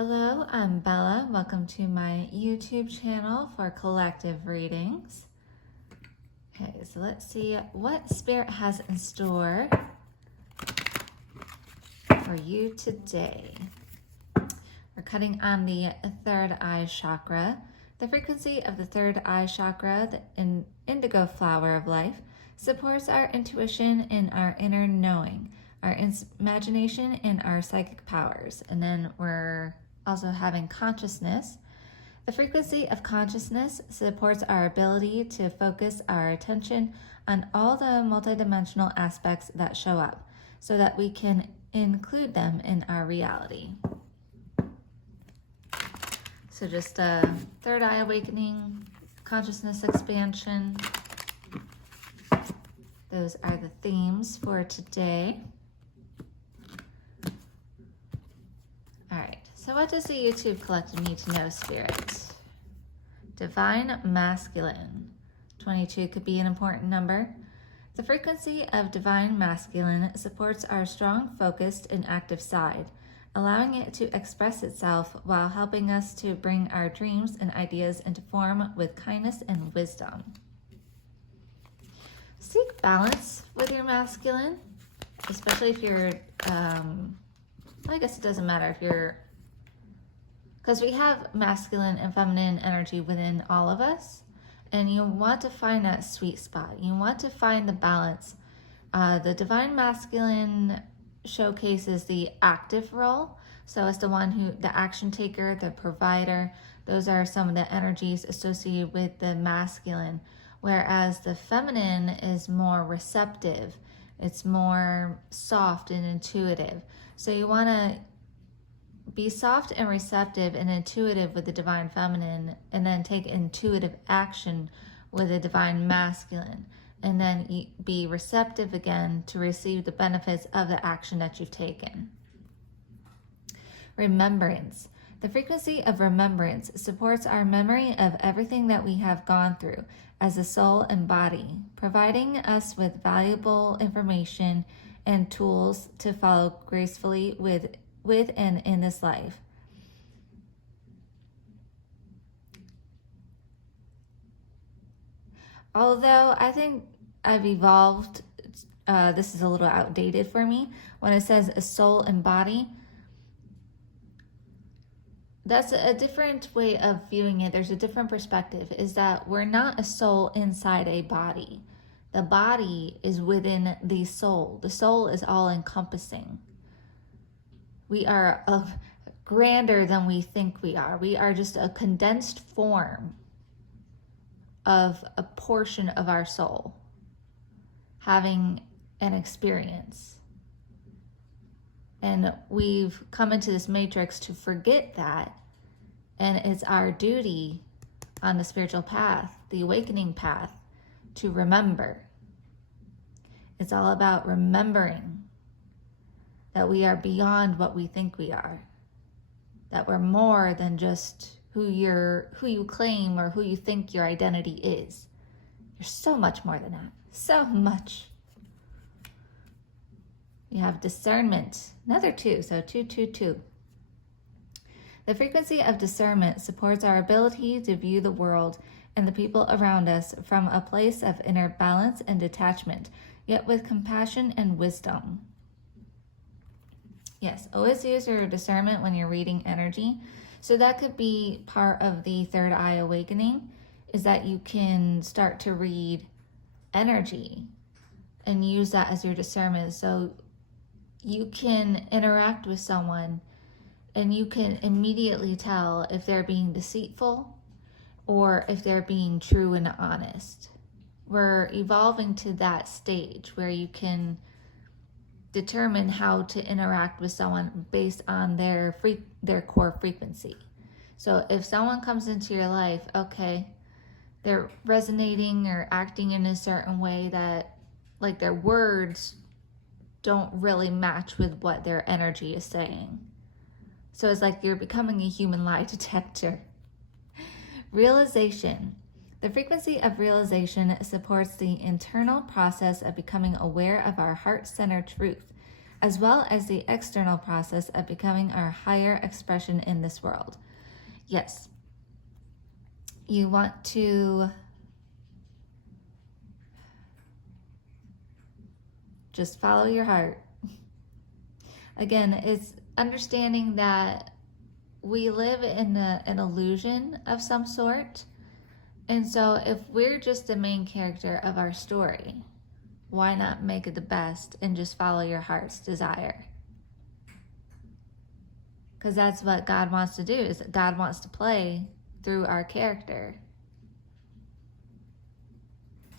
Hello, I'm Bella. Welcome to my YouTube channel for collective readings. Okay, so let's see what Spirit has in store for you today. We're cutting on the third eye chakra. The frequency of the third eye chakra, the indigo flower of life, supports our intuition and our inner knowing, our imagination and our psychic powers. And then we're also having consciousness. The frequency of consciousness supports our ability to focus our attention on all the multidimensional aspects that show up so that we can include them in our reality. So just a third eye awakening, consciousness expansion. Those are the themes for today. All right, so what does the YouTube collective need to know, Spirit? Divine Masculine. 22 could be an important number. The frequency of Divine Masculine supports our strong, focused, and active side, allowing it to express itself while helping us to bring our dreams and ideas into form with kindness and wisdom. Seek balance with your masculine, especially if you're, I guess it doesn't matter if you're, because we have masculine and feminine energy within all of us, and you want to find that sweet spot. You want to find the balance. The Divine Masculine showcases the active role, so it's the one who, the action taker, the provider. Those are some of the energies associated with the masculine, whereas the feminine is more receptive. It's more soft and intuitive. So you want to be soft and receptive and intuitive with the Divine Feminine, and then take intuitive action with the Divine Masculine, and then be receptive again to receive the benefits of the action that you've taken. Remembrance. The frequency of remembrance supports our memory of everything that we have gone through as a soul and body, providing us with valuable information and tools to follow gracefully with and in this life. Although I think I've evolved, this is a little outdated for me. When it says a soul and body, that's a different way of viewing it. There's a different perspective, is that we're not a soul inside a body. The body is within the soul. The soul is all encompassing. We are grander than we think we are. We are just a condensed form of a portion of our soul having an experience. And we've come into this matrix to forget that. And it's our duty on the spiritual path, the awakening path, to remember. It's all about remembering that we are beyond what we think we are, that we're more than just who you claim or who you think your identity is. You're so much more than that, so much. You have discernment, another 2, so 222. The frequency of discernment supports our ability to view the world and the people around us from a place of inner balance and detachment, yet with compassion and wisdom. Yes, always use your discernment when you're reading energy. So that could be part of the third eye awakening, is that you can start to read energy and use that as your discernment. So you can interact with someone and you can immediately tell if they're being deceitful or if they're being true and honest. We're evolving to that stage where you can determine how to interact with someone based on their core frequency. So if someone comes into your life, okay, they're resonating or acting in a certain way that, like, their words don't really match with what their energy is saying. So it's like you're becoming a human lie detector. Realization. The frequency of realization supports the internal process of becoming aware of our heart-centered truth. as well as the external process of becoming our higher expression in this world. Yes, you want to just follow your heart. Again, it's understanding that we live in an illusion of some sort. And so if we're just the main character of our story, why not make it the best and just follow your heart's desire? Because that's what God wants to do, is that God wants to play through our character.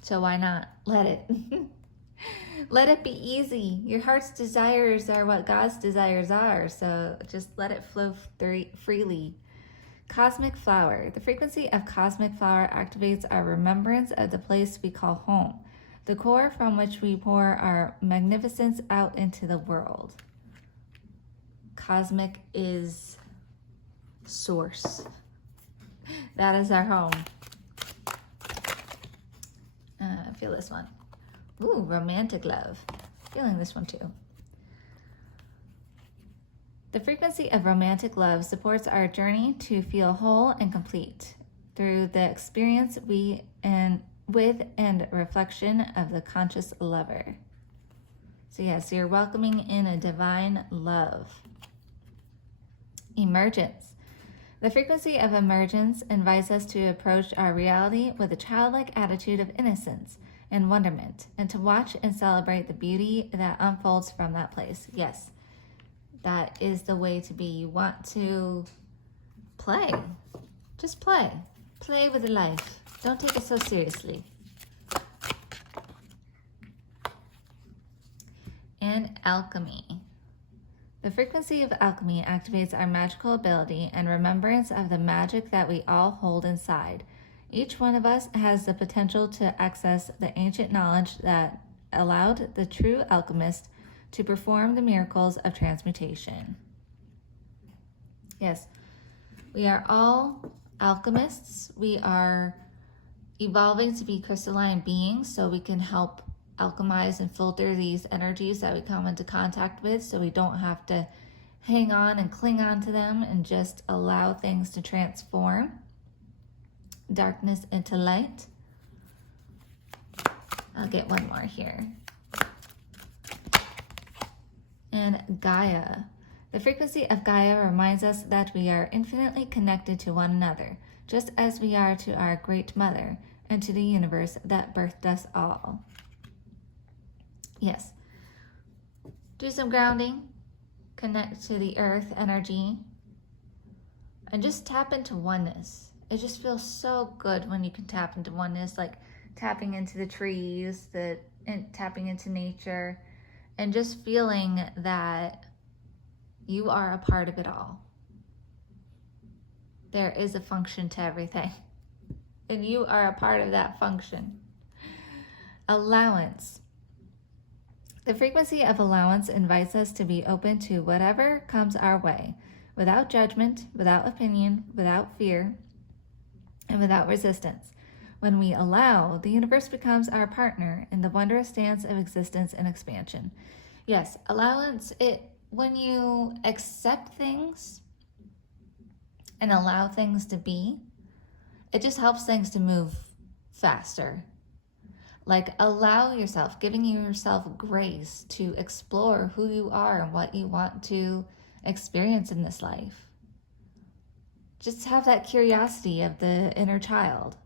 So why not let it? Let it be easy. Your heart's desires are what God's desires are. So just let it flow freely. Cosmic flower. The frequency of cosmic flower activates our remembrance of the place we call home, the core from which we pour our magnificence out into the world. Cosmic is source. That is our home. I feel this one. Ooh, romantic love. Feeling this one too. The frequency of romantic love supports our journey to feel whole and complete through the experience with and reflection of the conscious lover. So yes, you're welcoming in a divine love. Emergence. The frequency of emergence invites us to approach our reality with a childlike attitude of innocence and wonderment, and to watch and celebrate the beauty that unfolds from that place. Yes, that is the way to be. You want to play. Just play. Play with life. Don't take it so seriously. And alchemy. The frequency of alchemy activates our magical ability and remembrance of the magic that we all hold inside. Each one of us has the potential to access the ancient knowledge that allowed the true alchemist to perform the miracles of transmutation. Yes, we are all alchemists. We are evolving to be crystalline beings so we can help alchemize and filter these energies that we come into contact with, so we don't have to hang on and cling on to them and just allow things to transform darkness into light. I'll get one more here. And Gaia. The frequency of Gaia reminds us that we are infinitely connected to one another, just as we are to our Great Mother and to the universe that birthed us all. Yes. Do some grounding. Connect to the earth energy. And just tap into oneness. It just feels so good when you can tap into oneness, like tapping into the trees, tapping into nature, and just feeling that you are a part of it all. There is a function to everything, and you are a part of that function. Allowance. The frequency of allowance invites us to be open to whatever comes our way, without judgment, without opinion, without fear, and without resistance. When we allow, the universe becomes our partner in the wondrous dance of existence and expansion. Yes, allowance, when you accept things and allow things to be, it just helps things to move faster. Like, allow yourself, giving yourself grace to explore who you are and what you want to experience in this life. Just have that curiosity of the inner child.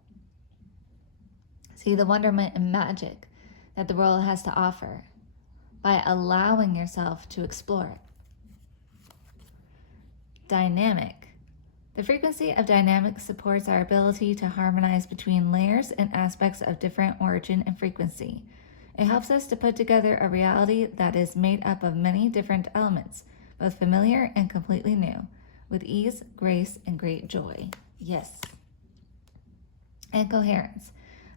See the wonderment and magic that the world has to offer by allowing yourself to explore it. Dynamic. The frequency of dynamic supports our ability to harmonize between layers and aspects of different origin and frequency. It helps us to put together a reality that is made up of many different elements, both familiar and completely new, with ease, grace, and great joy. Yes. And coherence.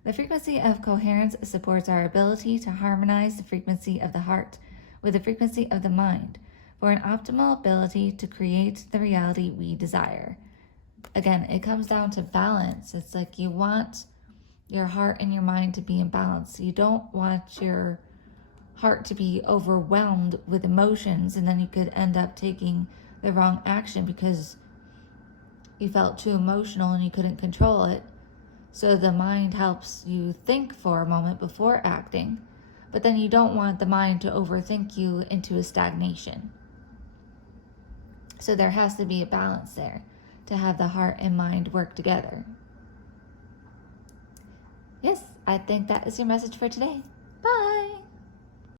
The frequency of coherence supports our ability to harmonize the frequency of the heart with the frequency of the mind for an optimal ability to create the reality we desire. Again, it comes down to balance. It's like you want your heart and your mind to be in balance. You don't want your heart to be overwhelmed with emotions, and then you could end up taking the wrong action because you felt too emotional and you couldn't control it. So the mind helps you think for a moment before acting, but then you don't want the mind to overthink you into a stagnation. So there has to be a balance there to have the heart and mind work together. Yes, I think that is your message for today. Bye.